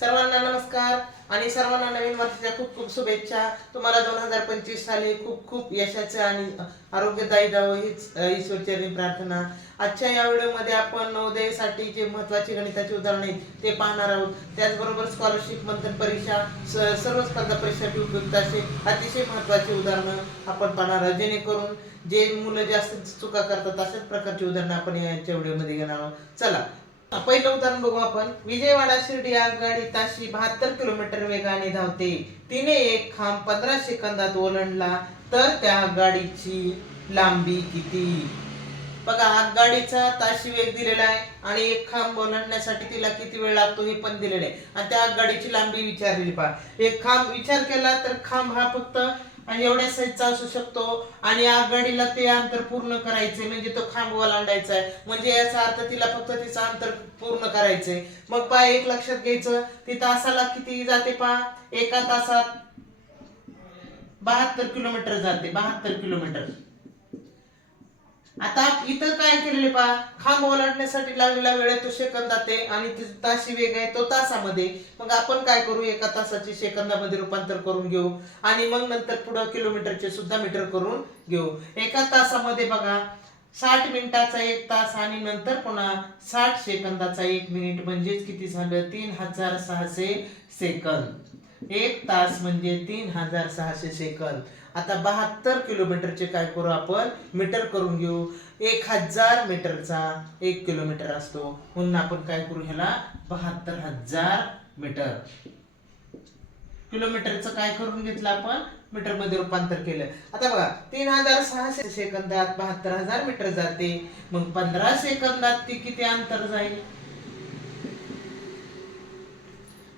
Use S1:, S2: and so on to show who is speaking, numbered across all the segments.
S1: सर्वांना नमस्कार आणि सर्वांना नवीन वर्षाच्या खूप खूप शुभेच्छा. तुम्हाला दोन हजार पंचवीस साली खूप खूप यशाचं आणि आरोग्यदायी जावं हीच अ, ईश्वरचरणी प्रार्थना. आजच्या या व्हिडिओमध्ये आपण नवोदयसाठी जे महत्त्वाचे गणिताची उदाहरणं आहेत ते पाहणार आहोत. त्याचबरोबर स्कॉलरशिप मंथन परीक्षा सर्व स्पर्धा परीक्षासाठी उपयुक्त असे अतिशय महत्वाची उदाहरणं आपण पाहणार आहोत. जेणेकरून जे मुलं जास्त चुका करतात अशाच प्रकारची उदाहरणं आपण याच्या व्हिडिओमध्ये घेणार आहोत. चला पहिलं उदाहरण बघू आपण. विजयवाडा शिर्डी आगगाडी ताशी बहात्तर किलोमीटर वेगाने धावते. तिने एक खांब पंधरा सेकंदात ओलांडला. तर त्या गाडीची लांबी किती? बघा आगगाडीचा ताशी वेग दिलेला आहे आणि एक खांब ओलांडण्यासाठी तिला किती वेळ लागतो हे पण दिलेलं आहे. आणि त्या आगगाडीची लांबी विचारलेली पहा. एक खांब विचार केला तर खांब हा फक्त आणि एवढ्या साईजचा असू शकतो. आणि आगगाडीला ते अंतर पूर्ण करायचे म्हणजे तो खांब ओलांडायचा आहे. म्हणजे याचा अर्थ तिला फक्त तिचं अंतर पूर्ण करायचंय मग पहा एक लक्षात घ्यायचं. ती तासाला किती जाते पहा? एका तासात बहात्तर किलोमीटर जाते बहात्तर किलोमीटर. आता इथं काय केलेले पहा? खांब ओलांडण्यासाठी लागलेला वेळ तो सेकंदात आहे आणि ती ताशी वेग आहे तो तासामध्ये. मग आपण काय करू? एका तासाचे सेकंदामध्ये रूपांतर करून घेऊ आणि मग नंतर पुढं किलोमीटरचे सुद्धा मीटर करून घेऊ. एका तासामध्ये बघा साठ मिनिटाचा एक तास आणि नंतर पुन्हा साठ सेकंदाचा एक मिनिट. म्हणजेच किती झालं? तीन हजार सहाशे सेकंद. एक तास म्हणजे तीन हजार सहाशे सेकंद. आता बहात्तर किलोमीटरचे काय करू आपण? मीटर करून घेऊ. एक हजार मीटरचा एक किलोमीटर असतो. म्हणून आपण काय करू ह्याला? बहात्तर हजार मीटर. किलोमीटरचं काय करून घेतलं आपण? मीटरमध्ये रूपांतर केलं. आता बघा तीन हजार सहाशे सेकंदात बहात्तर हजार मीटर जाते. मग पंधरा सेकंदात ती किती अंतर जाईल?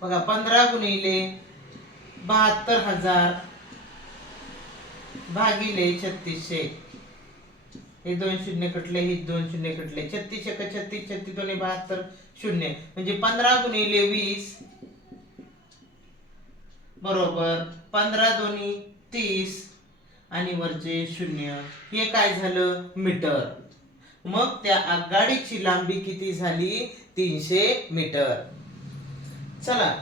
S1: बघा पंधरा गुणिले बहात्तर हजार भागिले छत्तीसशे. हे दोन शून्य कटले हे दोन शून्य कटले. छत्तीस एक छत्तीस छत्तीस दोन्ही बहात्तर शून्य. म्हणजे पंधरा गुणिले वीस. बरोबर. पंधरा दोन्ही तीस आणि वरचे शून्य. हे काय झालं? मीटर. मग त्या आगगाडीची लांबी किती झाली? तीनशे मीटर. चला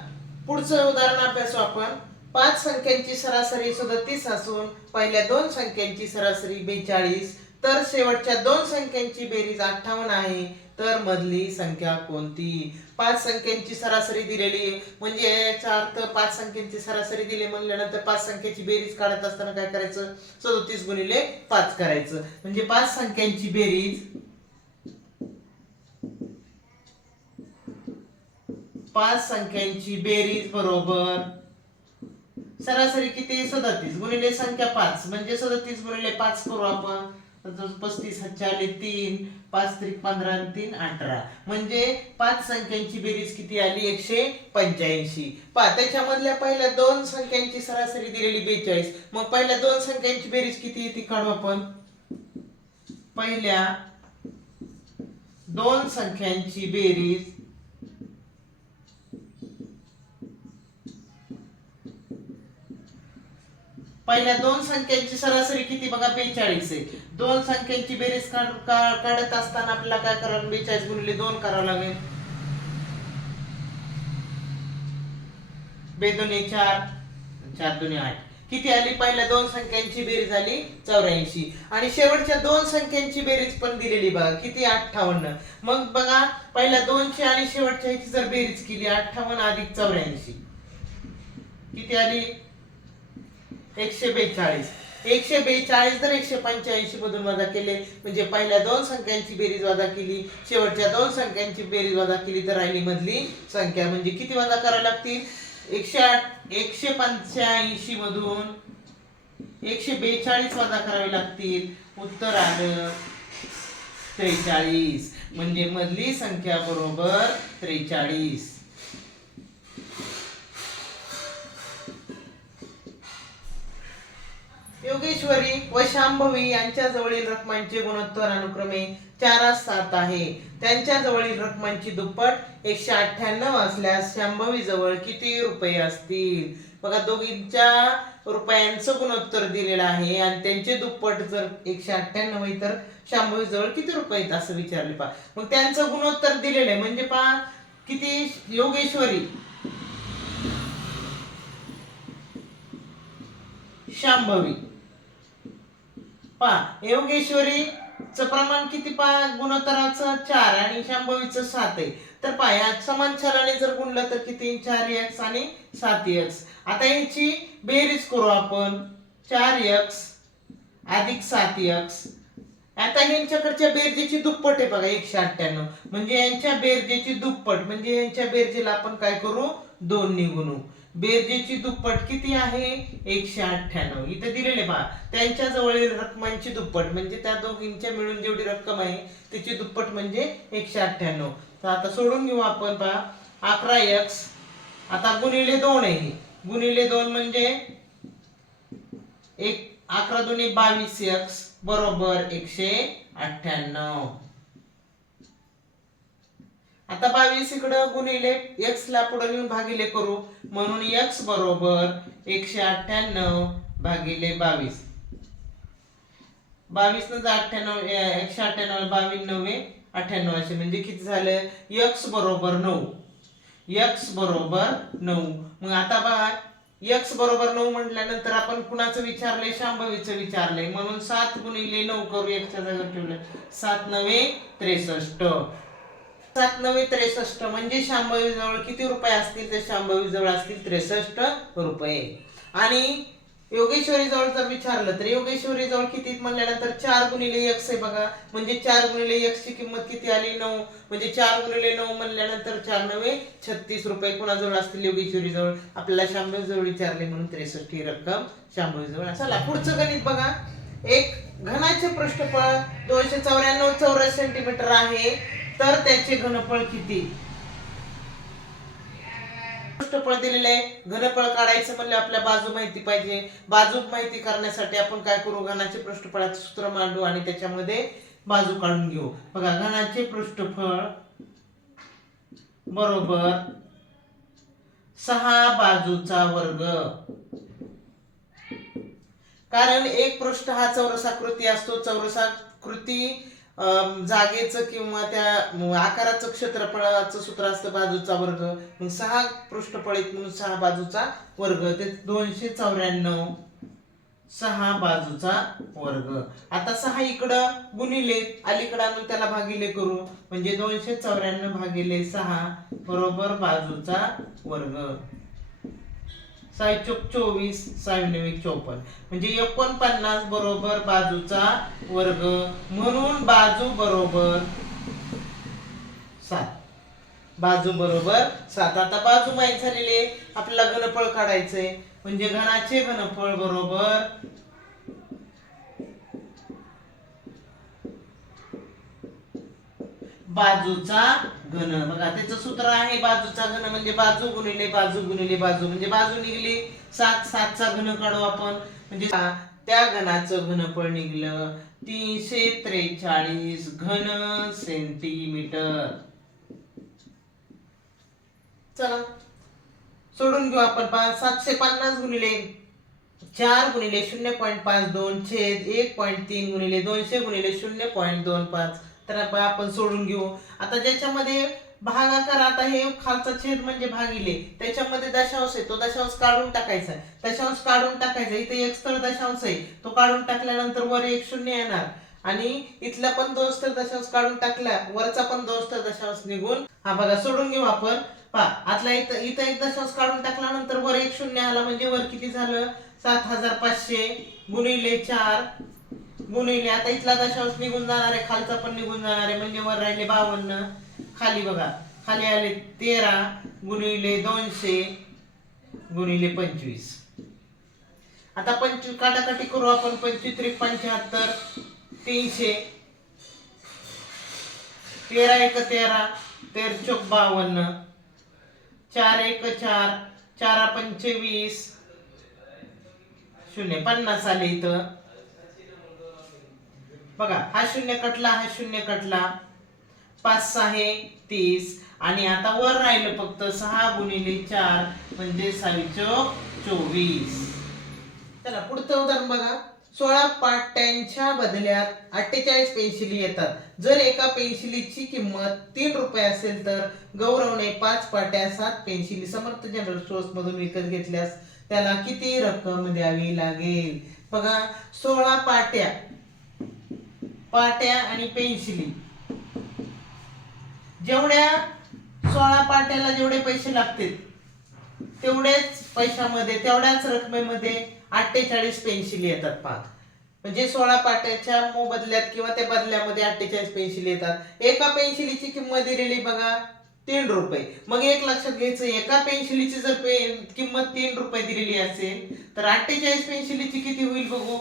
S1: पुढचं उदाहरण अभ्यासू आपण. पाच संख्यांची सरासरी सदतीस असून पहिल्या दोन संख्यांची सरासरी बेचाळीस तर शेवटच्या दोन संख्यांची बेरीज अठ्ठावन्न आहे तर मधली संख्या कोणती? पाच संख्यांची सरासरी दिलेली म्हणजे याचा अर्थ पाच संख्यांची सरासरी दिली म्हणल्यानंतर पाच संख्येची बेरीज काढत असताना काय करायचं? सदोतीस गुणिले पाच करायचं. म्हणजे पाच संख्यांची बेरीज पाच संख्यांची बेरीज बरोबर सरासरी किती? सदतीस गुणिले संख्या पाच. म्हणजे सदतीस गुणिले पाच करू आपण. पस्तीस चाले तीन पाच त्रिक पंधरा आणि तीन अठरा. म्हणजे पाच संख्यांची बेरीज किती आली? एकशे पंच्याऐंशी. पा त्याच्यामधल्या पहिल्या दोन संख्यांची सरासरी दिलेली बेचाळीस. मग पहिल्या दोन संख्यांची बेरीज किती येते काढू आपण? पहिल्या दोन संख्यांची बेरीज पहिल्या दोन संख्यांची सरासरी किती बघा बेचाळीस आहे. दोन संख्यांची बेरीज काढत असताना आपल्याला काय करावं बेचाळीस गुणिले दोन करावं लागेल. बेदोने चार चार दोन्ही आठ. किती आली? पहिल्या दोन संख्यांची बेरीज आली चौऱ्याऐंशी. आणि शेवटच्या दोन संख्यांची बेरीज पण दिलेली बघा किती? अठ्ठावन्न. मग बघा पहिल्या दोनशे आणि शेवटच्या ह्याची जर बेरीज केली अठ्ठावन्न अधिक चौऱ्याऐंशी. किती आली? एकशे बेचाळीस. एकशे बेचाळीस जर एकशे पंच्याऐंशी मधून वजा केले. म्हणजे पहिल्या दोन संख्यांची बेरीज वजा केली. शेवटच्या दोन संख्यांची बेरीज वजा केली तर राहिली मधली संख्या. म्हणजे किती वजा करावी लागतील? एकशे आठ एकशे पंच्याऐंशी मधून एकशे बेचाळीस वजा करावे लागतील. उत्तर आलं त्रेचाळीस. म्हणजे मधली संख्या बरोबर त्रेचाळीस. योगेश्वरी व शांभवी यांच्या जवळील रकमांचे गुणोत्तर अनुक्रमे चारास सात आहे. त्यांच्या जवळील रकमांची दुप्पट एकशे अठ्ठ्याण्णव असल्यास शांभवी जवळ किती रुपये असतील? बघा दोघींच्या रुपयांचं गुणोत्तर दिलेलं आहे आणि त्यांचे दुप्पट जर एकशे अठ्ठ्याण्णव आहे तर शांभवी जवळ किती रुपये असं विचारले पहा. मग त्यांचं गुणोत्तर दिलेलं आहे म्हणजे पहा किती? योगेश्वरी. शांभवी. पहा योगेश्वरीचं प्रमाण किती पहा? गुणोत्तराचं चार आणि शांभवीचं सात आहे. तर पहा या समान छलाने जर गुणलं तर किती? चार एक्स आणि सात एक्स आता यांची बेरीज करू आपण. चार एक्स अधिक सात एक्स आता यांच्याकडच्या बेरजेची दुप्पट आहे बघा एकशे अठ्ठ्याण्णव. म्हणजे यांच्या बेरजेची दुप्पट म्हणजे यांच्या बेरजेला आपण काय करू? दोन निगुणू बेरजेची दुप्पट किती आहे? एकशे अठ्ठ्याण्णव. इथे दिलेले पहा त्यांच्या जवळील रकमांची दुप्पट म्हणजे त्या दोघींच्या मिळून जेवढी रक्कम आहे तिची दुप्पट म्हणजे एकशे अठ्ठ्याण्णव. तर आता सोडून घेऊ आपण पहा. अकरा एक्स आता गुणिले दोन आहे. गुणिले दोन म्हणजे एक अकरा दोन्ही बावीस एक्स बरोबर एकशे अठ्ठ्याण्णव. आता बावीस इकडं गुणिले एक्स ला पुढे नेऊन भागिले करू. म्हणून एक्स बरोबर एकशे अठ्ठ्याण्णव भागिले बावीस. बावीस नंतर अठ्ठ्याण्णव एकशे अठ्ठ्याण्णव बावीस नव्हे अठ्ठ्याण्णव असे. म्हणजे किती झालं? एक्स बरोबर नऊ. एक्स बरोबर नऊ. मग आता बघा एक्स बरोबर नऊ म्हटल्यानंतर आपण कुणाचं विचारलंय? शांभवीचं विचारलंय. म्हणून सात गुणिले नऊ करू एकच्या जागेवर ठेवलं. सात नवे त्रेसष्ट. सात नवे त्रेसष्ट म्हणजे शांभवी जवळ किती रुपये असतील? तर शांभवी जवळ असतील त्रेसष्ट रुपये. आणि योगेश्वरी जवळ जर विचारलं तर योगेश्वरी जवळ किती म्हणल्यानंतर चार गुणिले एक्स आहे बघा. म्हणजे चार गुणिले एक्स ची किंमत किती आली? नऊ. म्हणजे चार गुणिले नऊ म्हणल्यानंतर चार नवे छत्तीस रुपये कोणाजवळ असतील? योगेश्वरी जवळ आपल्याला शांभवी जवळ विचारले म्हणून त्रेसष्ट ही रक्कम शांभवी जवळ चला पुढचं गणित बघा. एक घनाचे पृष्ठफळ दोनशे चौऱ्याण्णव चौरस सेंटीमीटर आहे. तर त्याचे घनफळ किती? पृष्ठफळ दिलेलं आहे. घनफळ काढायचं म्हणलं आपल्या बाजू माहिती पाहिजे. बाजू माहिती करण्यासाठी आपण काय करू? घनाचे पृष्ठफळाचे सूत्र मांडू आणि त्याच्यामध्ये बाजू काढून घेऊ. बघा घनाचे पृष्ठफळ बरोबर सहा बाजूचा वर्ग. कारण एक पृष्ठ हा चौरसाकृती असतो. चौरसाकृती जागेचं किंवा त्या आकाराचं क्षेत्रफळाचं सूत्र असतं बाजूचा वर्ग. मग सहा पृष्ठफळ म्हणून सहा बाजूचा वर्ग. ते दोनशे चौऱ्याण्णव सहा बाजूचा वर्ग. आता सहा इकडं गुणिले अलीकडं आणून त्याला भागिले करू. म्हणजे दोनशे चौऱ्याण्णव भागिले सहा बरोबर बाजूचा वर्ग. साय चोक चोवीस सायनव्वे चोपन्न. म्हणजे एकोणपन्नास बरोबर बाजूचा वर्ग म्हणून बाजू बरोबर सात. बाजू बरोबर सात. आता बाजू माहीत झालेली आहे आपल्याला घनफळ काढायचंय. म्हणजे घनाचे घनफळ बरोबर बाजूचा घन. बघा त्याचं सूत्र आहे बाजूचा घन म्हणजे बाजू गुणिले बाजू गुणिले बाजू. म्हणजे बाजू निघली सात सातचा घन काढू आपण. म्हणजे त्या घनाचं घनफळ निघलं. तीनशे त्रेचाळीस घन सेंटीमीटर चला. सोडून घेऊ आपण पाच सातशे पन्नास गुणिले चार गुणिले शून्य पॉईंट पाच दोन छेद एक पॉईंट तीन गुणिले दोनशे गुणिले शून्य पॉईंट दोन पाच. तर आपण सोडून घेऊ. आता ज्याच्यामध्ये भागाकार आता हे खालचा छेद म्हणजे भागिले. त्याच्यामध्ये दशांश आहे. तो दशांश काढून टाकायचा दशांश काढून टाकायचा इथे एक स्थळ दशांश आहे. तो काढून टाकल्यानंतर वर एक शून्य येणार. आणि इथला पण दोन स्थळ दशांश काढून टाकला. वरचा पण दोन स्थळ दशांश निघून हा बघा सोडून घेऊ आपण. पहा आतला इथं इथं एक दशांश काढून टाकल्यानंतर वर एक शून्य आला म्हणजे वर किती झालं? सात हजार पाचशे गुणिले चार. गुणिले आता इथला दशांश निघून जाणार आहे खालचा पण निघून जाणार आहे. म्हणजे वर राहिले बावन्न खाली बघा. खाली आले तेरा गुणिले दोनशे गुणिले पंचवीस. आता पंचवीस काटाकाटी करू आपण. पंचवीस त्रिक पंच्याहत्तर तीनशे. तेरा एक तेरा तेर चौक बावन्न. चार एक चार चारा पंचवीस शून्य पन्नास आले इथं. बघा हा शून्य कटला हा शून्य कटला. पाच सहा तीस. आणि आता वर राहिलं फक्त सहा गुणिले चार म्हणजे सहाशे चोवीस. चला पुढचं उदाहरण बघा. सोळा पाट्यांच्या बदल्यात अठ्ठेचाळीस पेन्सिली येतात. जर एका पेन्शिलीची किंमत तीन रुपये असेल तर गौरवने पाच पाट्या सात पेन्सिली समर्थ जनरल स्टोअर्स मधून विकत घेतल्यास त्याला किती रक्कम द्यावी लागेल? बघा सोळा पाट्या. पाट्या आणि पेन्सिली. जेवढ्या सोळा पाट्याला जेवढे पैसे लागतील तेवढ्याच पैशामध्ये तेवढ्याच रकमेमध्ये अठ्ठेचाळीस पेन्सिल येतात पहा. म्हणजे सोळा पाट्याच्या मोबदल्यात किंवा त्या बदल्यामध्ये अठ्ठेचाळीस पेन्सिल येतात. एका पेन्सिलीची किंमत दिलेली बघा तीन रुपये. मग एक लक्षात घ्यायचं एका पेन्सिलीची जर पे किंमत तीन रुपये दिलेली असेल तर अठ्ठेचाळीस पेन्सिलीची किती होईल बघू?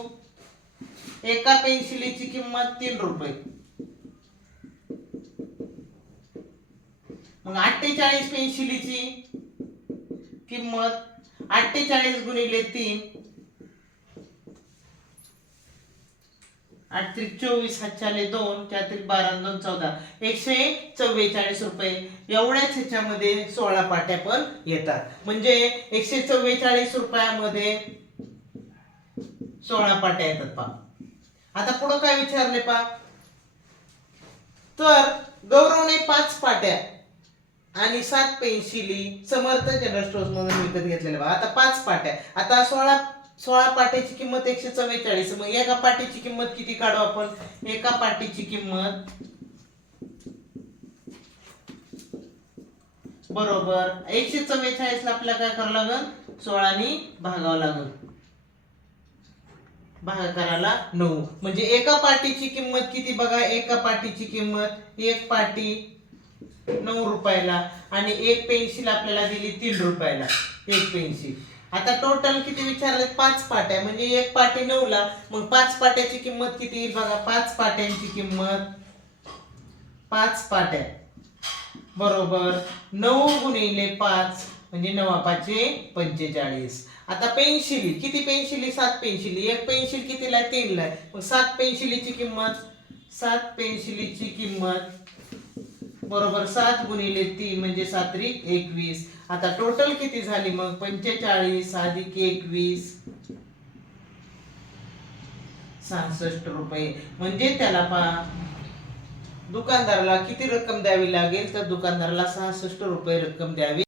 S1: एका पेन्सिलीची किंमत तीन रुपये. मग अठ्ठेचाळीस पेन्सिलीची किंमत अठ्ठेचाळीस गुणिले तीन. आठ त्रिक चोवीस हातच्याले दोन चार त्रिक बारा दोन चौदा. एकशे चव्वेचाळीस रुपये. एवढ्याच ह्याच्यामध्ये सोळा पाट्या पण येतात. म्हणजे एकशे चव्वेचाळीस रुपयामध्ये सोळा पाट्या येतात पा आता पुढं काय विचारले पा तर गौरवने पाच पाट्या आणि सात पेन्सिली समर्थ जनरल स्टोर्स मधून विकत घेतलेल्या बा आता पाच पाट्या. आता सोळा सोळा पाट्याची किंमत एकशे चव्वेचाळीस. मग एका पाटीची किंमत किती काढू आपण? एका पाटीची किंमत बरोबर. एकशे चव्वेचाळीस ला आपल्याला काय करावं लागल सोळानी भागावं लागल भागाकाराला नऊ. म्हणजे एका पाटीची किंमत किती बघा? एका पाटीची किंमत एक पाटी नऊ रुपयाला आणि एक पेन्सिल आपल्याला दिली तीन रुपयाला. एक पेन्सिल. आता टोटल किती विचारले पाच पाट्या. म्हणजे एक पाटी नऊला मग पाच पाट्याची किंमत किती येईल बघा? पाच पाट्यांची किंमत पाच पाट्या. बरोबर. नऊ गुणिले पाच म्हणजे नवा पाचशे पंचेचाळीस. आता पेन्शिली किती पेन्सिली सात पेन्शिली एक पेन्सिल कितीला आहे? तीनला आहे. मग सात पेन्सिलीची किंमत? सात पेन्सिलीची किंमत बरोबर सात गुणिले तीन म्हणजे सात्री एकवीस. आता टोटल किती झाली मग? पंचेचाळीस अधिक एकवीस. सहासष्ट रुपये. म्हणजे त्याला पा दुकानदाराला किती रक्कम द्यावी लागेल? तर दुकानदाराला सहासष्ट रुपये रक्कम द्यावी.